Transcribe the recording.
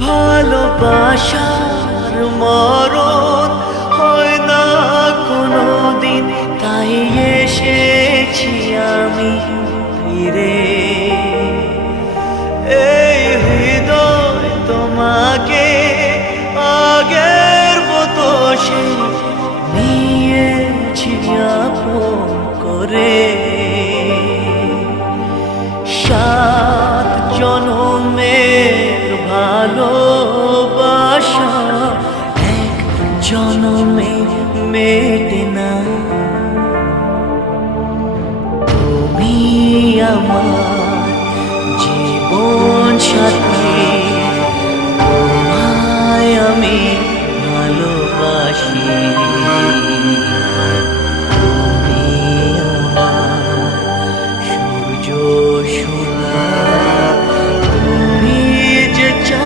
ভালোবাসার মরণ হয় না কোনোদিন, তাই এসেছি আমি ফিরে। এই হৃদয় তোমাকে আগের মতো সে নিয়েছি আপন করে। 7 জনমের ভালোবাসা এক জনমে মেটে